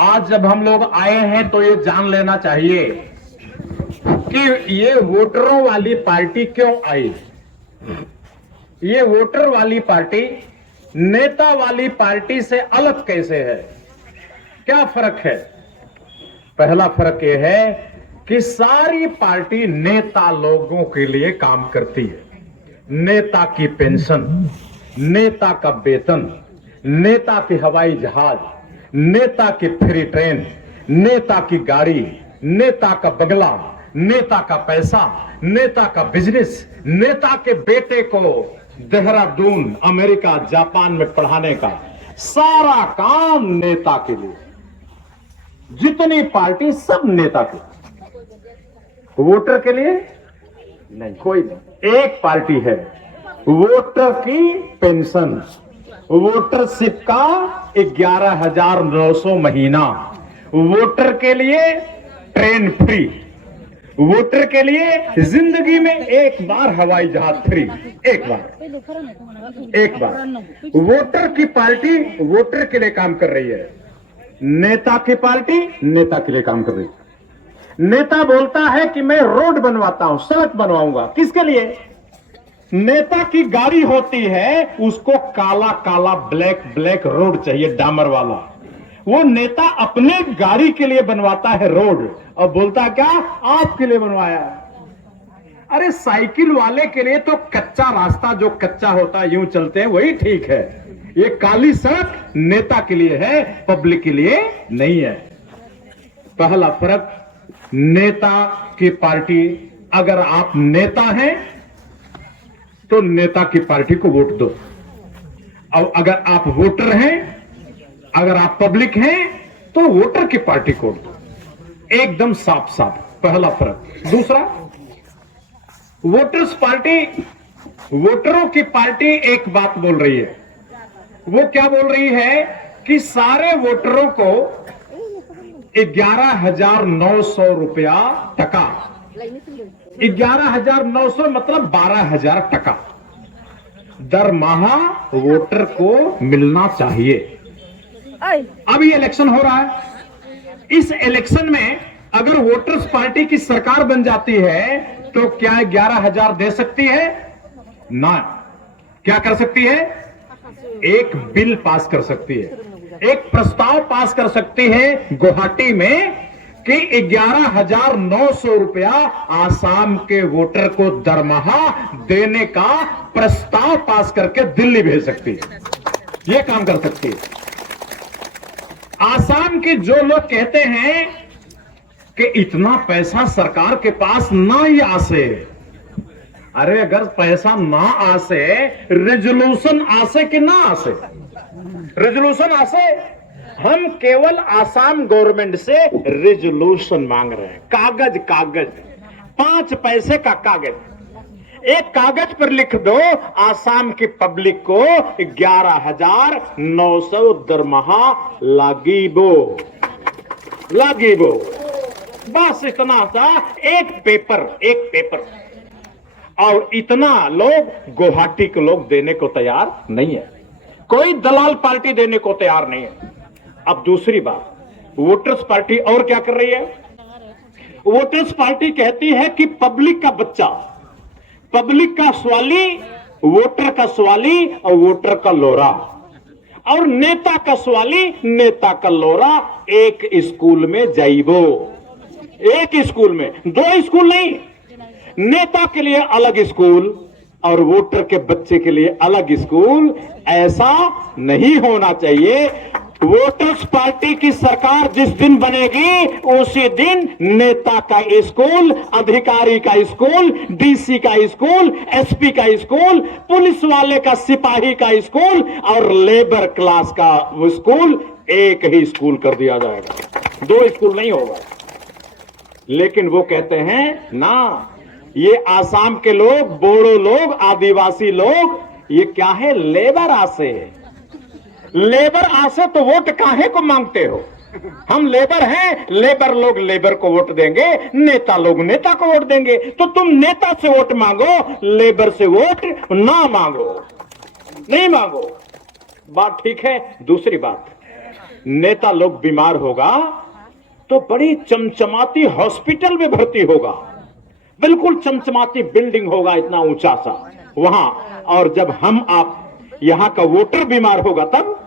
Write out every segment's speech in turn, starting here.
आज जब हम लोग आए हैं तो ये जान लेना चाहिए कि ये वोटरों वाली पार्टी क्यों आई। ये वोटर वाली पार्टी नेता वाली पार्टी से अलग कैसे है, क्या फर्क है? पहला फर्क यह है कि सारी पार्टी नेता लोगों के लिए काम करती है। नेता की पेंशन, नेता का वेतन, नेता की हवाई जहाज, नेता की फ्री ट्रेन, नेता की गाड़ी, नेता का बंगला, नेता का पैसा, नेता का बिजनेस, नेता के बेटे को देहरादून, अमेरिका, जापान में पढ़ाने का सारा काम नेता के लिए। जितनी पार्टी सब नेता के, वोटर के लिए नहीं, कोई नहीं। एक पार्टी है वोटर की पेंशन, वोटरशिप का 11,900 महीना, वोटर के लिए ट्रेन फ्री, वोटर के लिए जिंदगी में एक बार हवाई जहाज फ्री, एक बार। वोटर की पार्टी वोटर के लिए काम कर रही है, नेता की पार्टी नेता के लिए काम कर रही है। नेता बोलता है कि मैं रोड बनवाता हूं, सड़क बनवाऊंगा, किसके लिए? नेता की गाड़ी होती है, उसको काला काला ब्लैक ब्लैक रोड चाहिए, डामर वाला। वो नेता अपने गाड़ी के लिए बनवाता है रोड और बोलता क्या आपके लिए बनवाया। अरे साइकिल वाले के लिए तो कच्चा रास्ता, जो कच्चा होता है यूं चलते हैं वही ठीक है। ये काली सड़क नेता के लिए है, पब्लिक के लिए नहीं है। पहला फर्क, नेता की पार्टी, अगर आप नेता हैं तो नेता की पार्टी को वोट दो, और अगर आप वोटर हैं, अगर आप पब्लिक हैं तो वोटर की पार्टी को वोट दो। एकदम साफ साफ पहला फर्क। दूसरा, वोटर्स पार्टी, वोटरों की पार्टी एक बात बोल रही है। वो क्या बोल रही है कि सारे वोटरों को 11,900 रुपया टका, 11,900 मतलब 12,000 टका दरमाह वोटर को मिलना चाहिए। अब ये इलेक्शन हो रहा है, इस इलेक्शन में अगर वोटर्स पार्टी की सरकार बन जाती है तो क्या 11,000 दे सकती है? ना। क्या कर सकती है? एक बिल पास कर सकती है, एक प्रस्ताव पास कर सकती है गुवाहाटी में कि 11,900 रुपया आसाम के वोटर को दरमाहा देने का प्रस्ताव पास करके दिल्ली भेज सकती है। यह काम कर सकती है। आसाम के जो लोग कहते हैं कि इतना पैसा सरकार के पास ना ही आसे, अरे अगर पैसा ना आसे, रेजोल्यूशन आसे कि ना आसे? रेजोल्यूशन आसे। हम केवल आसाम गवर्नमेंट से रेजोल्यूशन मांग रहे हैं, कागज, 5 पैसे का कागज। एक कागज पर लिख दो आसाम की पब्लिक को 11,900 दरमाहा लागिबो, बस इतना सा, एक पेपर। और इतना लोग गुवाहाटी के लोग देने को तैयार नहीं है, कोई दलाल पार्टी देने को तैयार नहीं है। अब दूसरी बात, वोटर्स पार्टी और क्या कर रही है? वोटर्स पार्टी कहती है कि पब्लिक का बच्चा, पब्लिक का सवाली, वोटर का सवाली और वोटर का लोरा, और नेता का सवाली, नेता का लोरा एक स्कूल में जाइबो। एक स्कूल में, 2 स्कूल नहीं। नेता के लिए अलग स्कूल और वोटर के बच्चे के लिए अलग स्कूल। ऐसा नहीं होना चाहिए। वोटर्स पार्टी की सरकार जिस दिन बनेगी उसी दिन नेता का स्कूल, अधिकारी का स्कूल, डीसी का स्कूल, एसपी का स्कूल, पुलिस वाले का, सिपाही का स्कूल और लेबर क्लास का वो स्कूल एक ही स्कूल कर दिया जाएगा, 2 स्कूल नहीं होगा। लेकिन वो कहते हैं ना, ये आसाम के लोग, बोडो लोग, आदिवासी लोग, ये क्या है? लेबर आसे। लेबर आसे तो वोट काहे को मांगते हो? हम लेबर हैं, लेबर लोग लेबर को वोट देंगे, नेता लोग नेता को वोट देंगे। तो तुम नेता से वोट मांगो, लेबर से वोट ना मांगो, नहीं मांगो। बात ठीक है। दूसरी बात, नेता लोग बीमार होगा तो बड़ी चमचमाती हॉस्पिटल में भर्ती होगा, बिल्कुल चमचमाती बिल्डिंग होगा इतना ऊंचा सा वहां। और जब हम आप यहां का वोटर बीमार होगा तब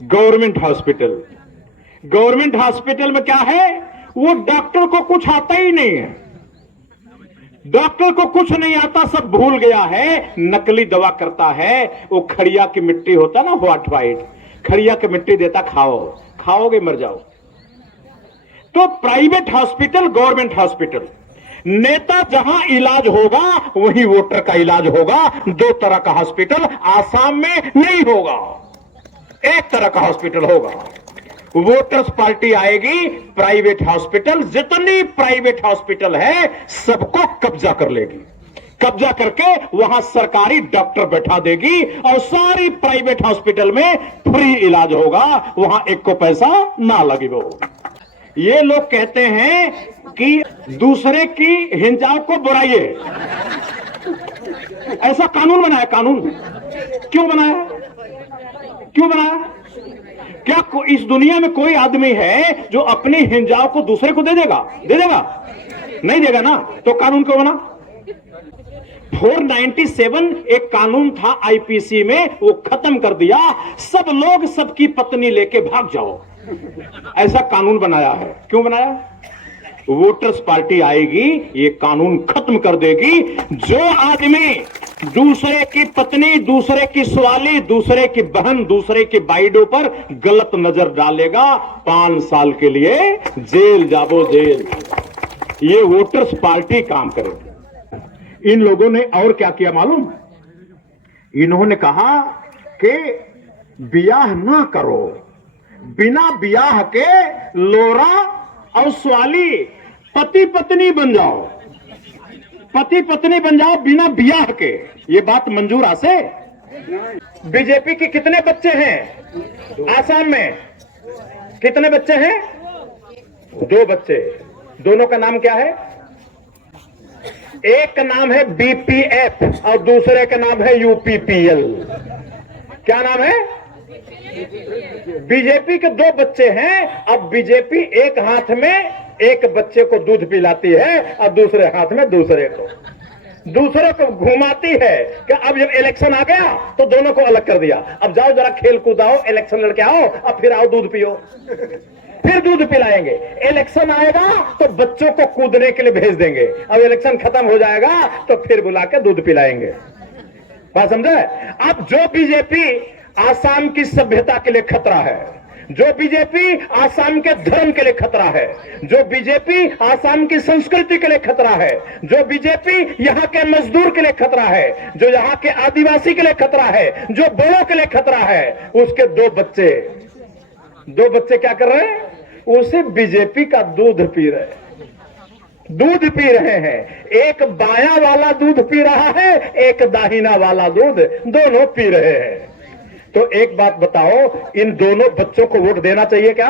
गवर्नमेंट हॉस्पिटल। गवर्नमेंट हॉस्पिटल में क्या है, वो डॉक्टर को कुछ आता ही नहीं है, डॉक्टर को कुछ नहीं आता, सब भूल गया है, नकली दवा करता है। वो खड़िया की मिट्टी होता ना, व्हाइट, खड़िया की मिट्टी देता, खाओ, खाओगे मर जाओ। तो प्राइवेट हॉस्पिटल, गवर्नमेंट हॉस्पिटल, नेता जहां इलाज होगा वहीं वोटर का इलाज होगा। दो तरह का हॉस्पिटल आसाम में नहीं होगा, एक तरह का हॉस्पिटल होगा। वोटर्स पार्टी आएगी, प्राइवेट हॉस्पिटल, जितनी प्राइवेट हॉस्पिटल है सबको कब्जा कर लेगी, कब्जा करके वहां सरकारी डॉक्टर बैठा देगी और सारी प्राइवेट हॉस्पिटल में फ्री इलाज होगा, वहां एक को पैसा ना लगे। वो ये लोग कहते हैं कि दूसरे की हिंजाव को बुराइए, ऐसा कानून बनाया। कानून क्यों बनाया, क्यों बनाया? क्या इस दुनिया में कोई आदमी है जो अपनी हिंजाव को दूसरे को दे देगा? दे देगा? नहीं देगा ना, तो कानून क्यों बना? 497 एक कानून था आईपीसी में, वो खत्म कर दिया। सब लोग सबकी पत्नी लेके भाग जाओ, ऐसा कानून बनाया है। क्यों बनाया? वोटर्स पार्टी आएगी, ये कानून खत्म कर देगी। जो आदमी दूसरे की पत्नी, दूसरे की सवाली, दूसरे की बहन, दूसरे की बाइडों पर गलत नजर डालेगा, 5 साल के लिए जेल जाबो, जेल। ये वोटर्स पार्टी काम करेगी। इन लोगों ने और क्या किया मालूम? इन्होंने कहा कि ब्याह ना करो, बिना ब्याह के लोरा और सवाली पति पत्नी बन जाओ, पति पत्नी बन जाओ बिना ब्याह के। ये बात मंजूर आसे? बीजेपी के कितने बच्चे हैं आसाम में? कितने बच्चे हैं? 2 बच्चे। दोनों का नाम क्या है? एक का नाम है बीपीएफ और दूसरे का नाम है यूपीपीएल। क्या नाम है? बीजेपी के 2 बच्चे हैं। अब बीजेपी एक हाथ में एक बच्चे को दूध पिलाती है और दूसरे हाथ में दूसरे को घुमाती है कि अब जब इलेक्शन आ गया तो दोनों को अलग कर दिया, अब जाओ जरा खेल कूदाओ, इलेक्शन लड़के आओ, अब फिर आओ दूध पियो, फिर दूध पिलाएंगे। इलेक्शन आएगा तो बच्चों को कूदने के लिए भेज देंगे, अब इलेक्शन खत्म हो जाएगा तो फिर बुला के दूध पिलाएंगे। बात समझे? अब जो बीजेपी आसाम की सभ्यता के लिए खतरा है, जो बीजेपी आसाम के धर्म के लिए खतरा है, जो बीजेपी आसाम की संस्कृति के लिए खतरा है, जो बीजेपी यहाँ के मजदूर के लिए खतरा है, जो यहाँ के आदिवासी के लिए खतरा है, जो बड़ों के लिए खतरा है, उसके 2 बच्चे क्या कर रहे हैं? उसे बीजेपी का दूध पी रहे हैं, दूध पी रहे हैं। एक बायां वाला दूध पी रहा है, एक दाहिना वाला दूध, दोनों पी रहे हैं। तो एक बात बताओ, इन दोनों बच्चों को वोट देना चाहिए क्या?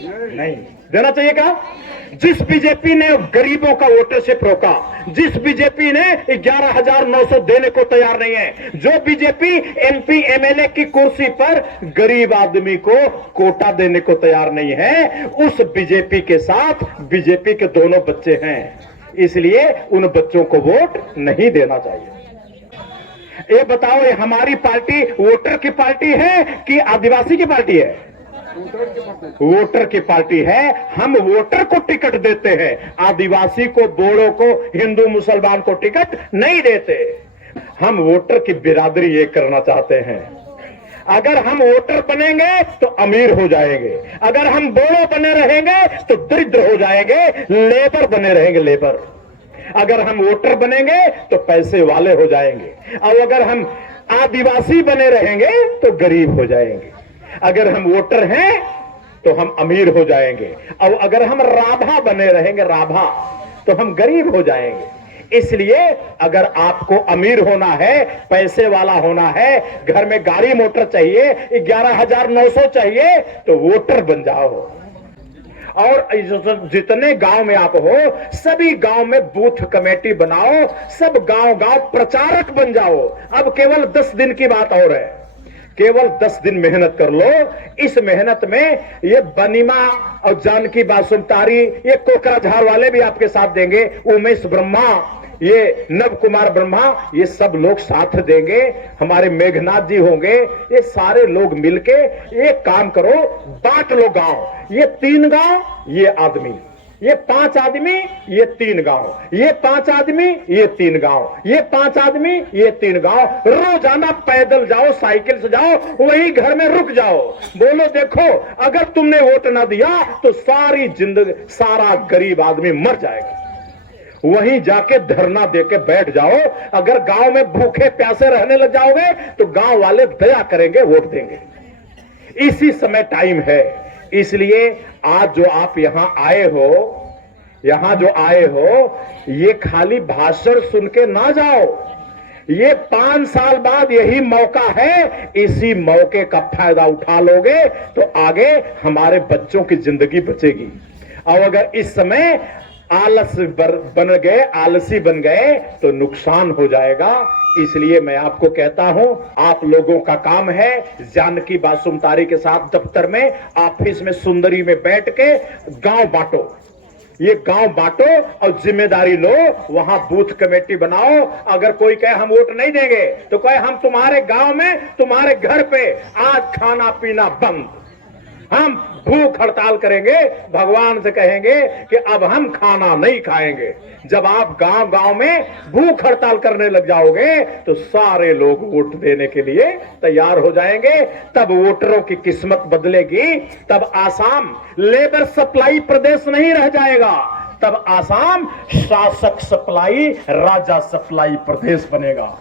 नहीं देना चाहिए क्या? जिस बीजेपी ने गरीबों का वोटरशिप रोका, जिस बीजेपी ने 11,900 देने को तैयार नहीं है, जो बीजेपी एमपी एमएलए की कुर्सी पर गरीब आदमी को कोटा देने को तैयार नहीं है, उस बीजेपी के साथ बीजेपी के दोनों बच्चे हैं। इसलिए उन बच्चों को वोट नहीं देना चाहिए। ये बताओ, ये हमारी पार्टी वोटर की पार्टी है कि आदिवासी की पार्टी है? वोटर की पार्टी है। हम वोटर को टिकट देते हैं, आदिवासी को, बोड़ो को, हिंदू मुसलमान को टिकट नहीं देते। हम वोटर की बिरादरी ये करना चाहते हैं। अगर हम वोटर बनेंगे तो अमीर हो जाएंगे, अगर हम बोड़ो बने रहेंगे तो दरिद्र हो जाएंगे, लेबर बने रहेंगे, लेबर। अगर हम वोटर बनेंगे तो पैसे वाले हो जाएंगे, और अगर हम आदिवासी बने रहेंगे तो गरीब हो जाएंगे। अगर हम वोटर हैं तो हम अमीर हो जाएंगे, और अगर हम राभा बने रहेंगे, राभा, तो हम गरीब हो जाएंगे। इसलिए अगर आपको अमीर होना है, पैसे वाला होना है, घर में गाड़ी मोटर चाहिए, 11,900 चाहिए, तो वोटर बन जाओ। और जितने गांव में आप हो, सभी गांव में बूथ कमेटी बनाओ, सब गांव गांव प्रचारक बन जाओ। अब केवल 10 दिन की बात और है, केवल 10 दिन मेहनत कर लो। इस मेहनत में ये बनीमा और जानकी बासुमतारी, ये कोकराझार वाले भी आपके साथ देंगे, उमेश ब्रह्मा, ये नव कुमार ब्रह्मा, ये सब लोग साथ देंगे, हमारे मेघनाथ जी होंगे, ये सारे लोग मिलके एक काम करो, बांट लो गांव। ये 3 गांव, ये आदमी, ये 5 आदमी, ये 3 गांव, ये 5 आदमी, ये 3 गांव, ये 5 आदमी, ये 3 गांव। रोजाना पैदल जाओ, साइकिल से जाओ, वही घर में रुक जाओ, बोलो देखो अगर तुमने वोट ना दिया तो सारी जिंदगी सारा गरीब आदमी मर जाएगा। वहीं जाके धरना देके बैठ जाओ। अगर गांव में भूखे प्यासे रहने लग जाओगे तो गांव वाले दया करेंगे, वोट देंगे। इसी समय टाइम है। इसलिए आज जो आप यहां आए हो, यहां जो आए हो, ये खाली भाषण सुन के ना जाओ। ये 5 साल बाद यही मौका है, इसी मौके का फायदा उठा लोगे तो आगे हमारे बच्चों की जिंदगी बचेगी। और अगर इस समय आलसी बन गए तो नुकसान हो जाएगा। इसलिए मैं आपको कहता हूं, आप लोगों का काम है जानकी बासुमतारी के साथ दफ्तर में, ऑफिस में, सुंदरी में बैठ के गांव बांटो। ये गांव बांटो और जिम्मेदारी लो, वहां बूथ कमेटी बनाओ। अगर कोई कहे हम वोट नहीं देंगे तो कहे हम तुम्हारे गांव में, तुम्हारे घर पे आज खाना पीना बंद, हम भूख हड़ताल करेंगे, भगवान से कहेंगे कि अब हम खाना नहीं खाएंगे। जब आप गांव गांव में भूख हड़ताल करने लग जाओगे तो सारे लोग वोट देने के लिए तैयार हो जाएंगे। तब वोटरों की किस्मत बदलेगी। तब आसाम लेबर सप्लाई प्रदेश नहीं रह जाएगा, तब आसाम शासक सप्लाई, राजा सप्लाई प्रदेश बनेगा।